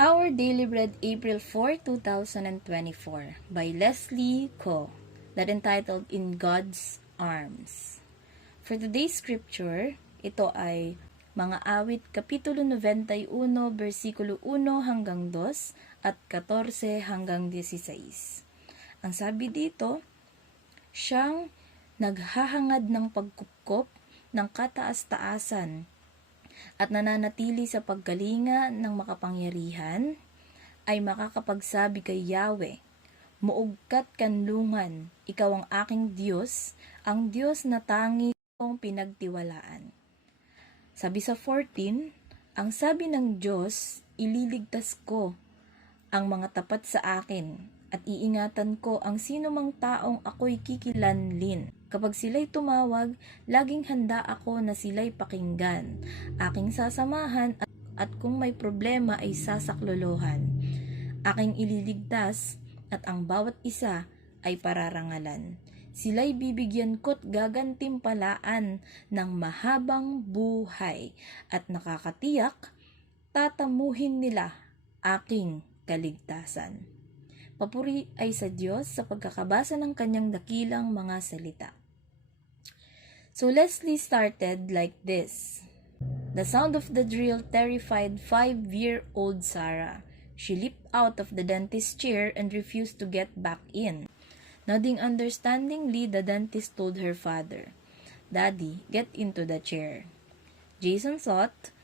Our Daily Bread, April 4, 2024 by Leslie Ko, that entitled In God's Arms. For today's scripture, ito ay Mga Awit, Kapitulo 91, versikulo 1 hanggang 2 at 14 hanggang 16. Ang sabi dito, siyang naghahangad ng pagkupkop ng kataas-taasan at nananatili sa pagkalinga ng makapangyarihan, ay makakapagsabi kay Yahweh, muugkat kanlungan, ikaw ang aking Diyos, ang Diyos na tangi kong pinagtiwalaan. Sabi sa 14, ang sabi ng Diyos, ililigtas ko ang mga tapat sa akin, at iingatan ko ang sinumang taong ako'y kikilanlin. Kapag sila'y tumawag, laging handa ako na sila'y pakinggan. Aking sasamahan at kung may problema ay sasaklolohan. Aking ililigtas at ang bawat isa ay pararangalan. Sila'y bibigyan ko't gagantimpalaan ng mahabang buhay at nakakatiyak, tatamuhin nila aking kaligtasan. Papuri ay sa Diyos sa pagkakabasa ng kanyang dakilang mga salita. So Leslie started like this. The sound of the drill terrified 5-year-old Sarah. She leaped out of the dentist's chair and refused to get back in. Nodding understandingly, the dentist told her father, "Daddy, get into the chair." Jason thought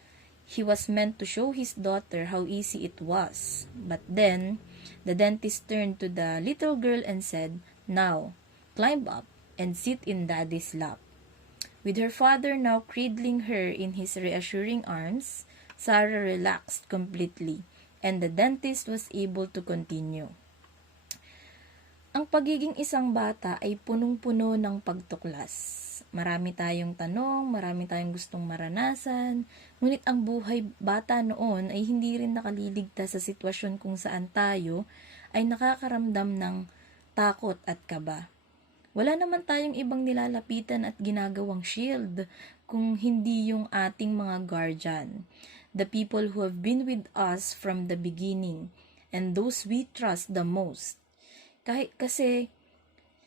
he was meant to show his daughter how easy it was. But then, the dentist turned to the little girl and said, "Now, climb up and sit in Daddy's lap." With her father now cradling her in his reassuring arms, Sarah relaxed completely, and the dentist was able to continue. Ang pagiging isang bata ay punong-puno ng pagtuklas. Marami tayong tanong, marami tayong gustong maranasan, ngunit ang buhay bata noon ay hindi rin nakaliligtas sa sitwasyon kung saan tayo ay nakakaramdam ng takot at kaba. Wala naman tayong ibang nilalapitan at ginagawang shield kung hindi yung ating mga guardian, the people who have been with us from the beginning, and those we trust the most. Kasi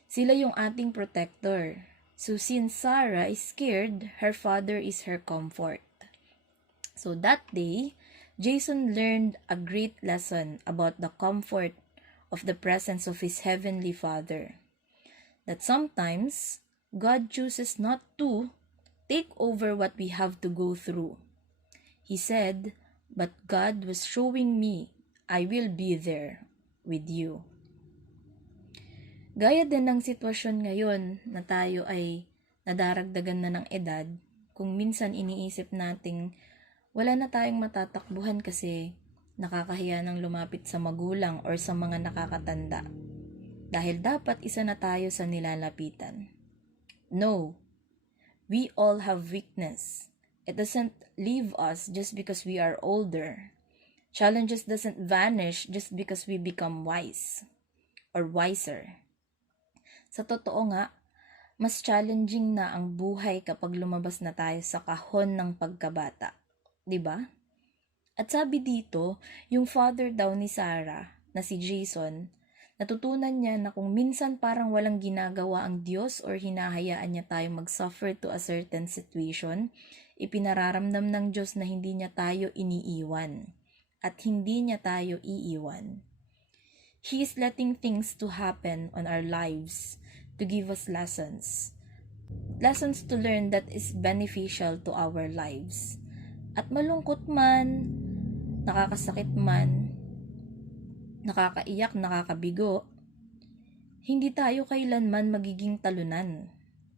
sila yung ating protector. So since Sarah is scared, her father is her comfort. So that day, Jason learned a great lesson about the comfort of the presence of his heavenly Father. That sometimes, God chooses not to take over what we have to go through. He said, "But God was showing me, I will be there with you." Gaya din ng sitwasyon ngayon na tayo ay nadaragdagan na ng edad, kung minsan iniisip nating wala na tayong matatakbuhan kasi nakakahiya ng lumapit sa magulang or sa mga nakakatanda. Dahil dapat isa na tayo sa nilalapitan. No, we all have weakness. It doesn't leave us just because we are older. Challenges doesn't vanish just because we become wise or wiser. Sa totoo nga, mas challenging na ang buhay kapag lumabas na tayo sa kahon ng pagkabata. 'Di ba? At sabi dito, yung father daw ni Sarah, na si Jason, natutunan niya na kung minsan parang walang ginagawa ang Diyos or hinahayaan niya tayo mag-suffer to a certain situation, ipinararamdam ng Diyos na hindi niya tayo iniiwan at hindi niya tayo iiwan. He is letting things to happen on our lives to give us lessons. Lessons to learn that is beneficial to our lives. At malungkot man, nakakasakit man, nakakaiyak, nakakabigo, hindi tayo kailanman magiging talunan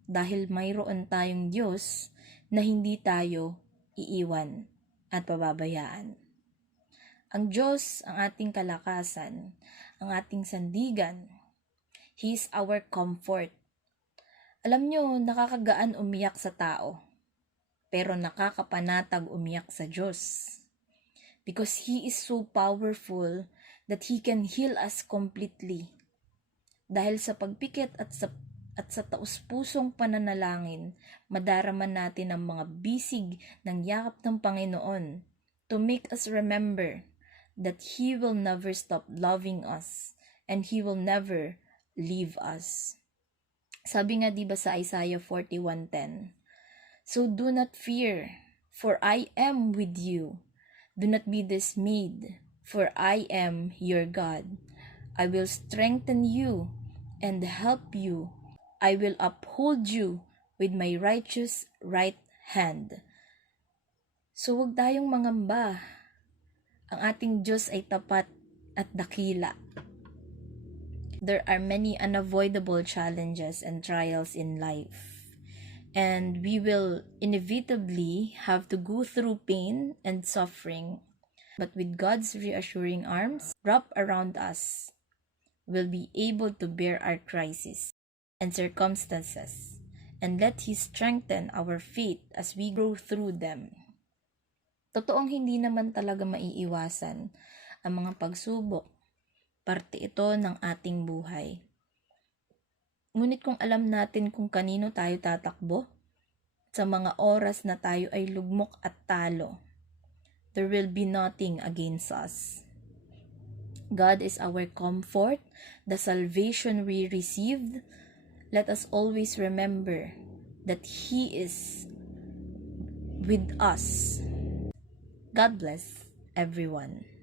dahil mayroon tayong Diyos na hindi tayo iiwan at pababayaan. Ang Diyos ang ating kalakasan, ang ating sandigan. He is our comfort. Alam nyo, nakakagaan umiyak sa tao, pero nakakapanatag umiyak sa Diyos. Because He is so powerful that He can heal us completely. Dahil sa pagpikit at sa taus-pusong pananalangin, madarama natin ang mga bisig ng yakap ng Panginoon to make us remember that He will never stop loving us and He will never leave us. Sabi nga diba sa Isaiah 41:10, "So do not fear, for I am with you. Do not be dismayed, for I am your God. I will strengthen you and help you. I will uphold you with my righteous right hand." So huwag tayong mangamba. Ang ating Diyos ay tapat at dakila. There are many unavoidable challenges and trials in life. And we will inevitably have to go through pain and suffering. But with God's reassuring arms wrapped around us, we'll be able to bear our crises and circumstances and let He strengthen our faith as we grow through them. Totoong hindi naman talaga maiiwasan ang mga pagsubok. Parte ito ng ating buhay. Ngunit kung alam natin kung kanino tayo tatakbo, sa mga oras na tayo ay lugmok at talo, there will be nothing against us. God is our comfort, the salvation we received. Let us always remember that He is with us. God bless everyone.